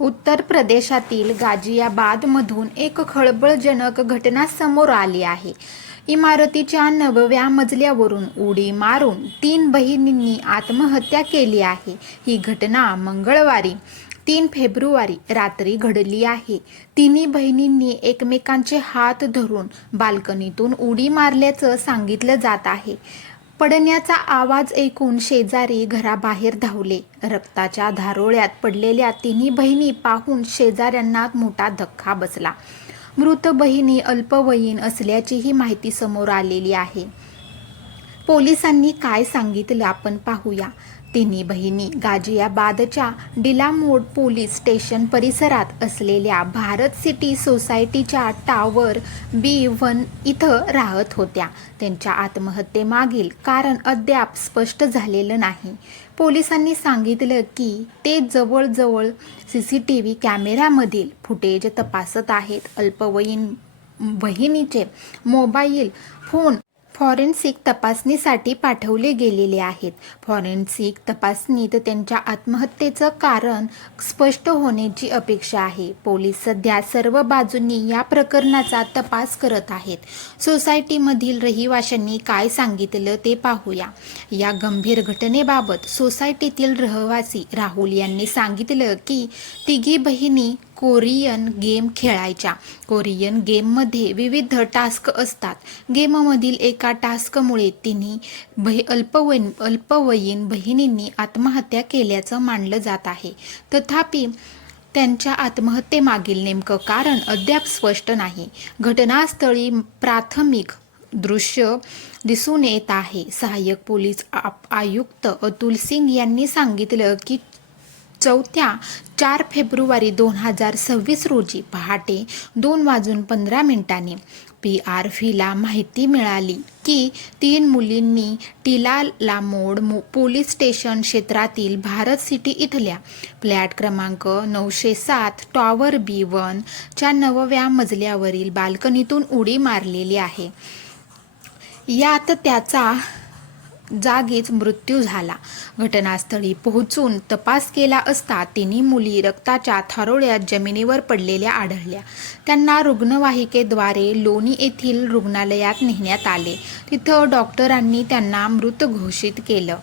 उत्तर प्रदेशातील गाझियाबादमधून एक खळबळजनक घटना समोर आली आहे. इमारतीच्या 9व्या मजल्यावरून उडी मारून 3 बहिणींनी आत्महत्या केली आहे. ही घटना मंगळवारी 3 फेब्रुवारी रात्री घडली आहे. तिन्ही बहिणींनी एकमेकांचे हात धरून बाल्कनीतून उडी मारल्याचं सांगितलं जात आहे. पडण्याचा आवाज ऐकून शेजारी घराबाहेर धावले. रक्ताच्या धारोळ्यात पडलेल्या तिन्ही बहिणी पाहून शेजाऱ्यांना मोठा धक्का बसला. मृत बहिणी अल्पवयीन असल्याचीही माहिती समोर आलेली आहे. पोलिसांनी काय सांगितलं आपण पाहूया. तिन्ही बहिणी गाझियाबादच्या डिलामोड पोलीस स्टेशन परिसरात असलेल्या भारत सिटी सोसायटीच्या टावर B1 इथं राहत होत्या. त्यांच्या आत्महत्येमागील कारण अद्याप स्पष्ट झालेलं नाही. पोलिसांनी सांगितलं की ते जवळजवळ CCTV कॅमेऱ्यामधील फुटेज तपासत आहेत. अल्पवयीन बहिणीचे मोबाईल फोन फॉरेन्सिक तपासणीसाठी पाठवले गेलेले आहेत. फॉरेन्सिक तपासणीत त्यांच्या आत्महत्येचं कारण स्पष्ट होण्याची अपेक्षा आहे. पोलीस सध्या सर्व बाजूंनी या प्रकरणाचा तपास करत आहेत. सोसायटीमधील रहिवाशांनी काय सांगितलं ते पाहूया. या गंभीर घटनेबाबत सोसायटीतील रहिवासी राहुल यांनी सांगितलं की तिघी बहिणी कोरियन गेम खेळायच्या. कोरियन गेममध्ये विविध टास्क असतात. गेममधील एका टास्कमुळे तिन्ही अल्पवयीन बहिणींनी आत्महत्या केल्याचं मानलं जात आहे. तथापि त्यांच्या आत्महत्येमागील नेमकं कारण अद्याप स्पष्ट नाही. घटनास्थळी प्राथमिक दृश्य दिसून येत आहे. सहाय्यक पोलीस आयुक्त अतुल सिंग यांनी सांगितलं की 4 फेब्रुवारी 2026 रोजी पहाटे 2:15 PRVला माहिती मिळाली की 3 मुलींनी टिलालामोड पोलीस स्टेशन क्षेत्रातील भारत सिटी इथल्या फ्लॅट क्रमांक 907 टॉवर B1 च्या 9व्या मजल्यावरील बाल्कनीतून उडी मारलेली आहे. यात त्याचा जागीच मृत्यू झाला. घटनास्थळी पोहोचून तपास केला असता तिन्ही मुली रक्ताच्या थारोळ्यात जमिनीवर पडलेल्या आढळल्या. त्यांना रुग्णवाहिकेद्वारे लोणी येथील रुग्णालयात नेण्यात आले. तिथं डॉक्टरांनी त्यांना मृत घोषित केलं.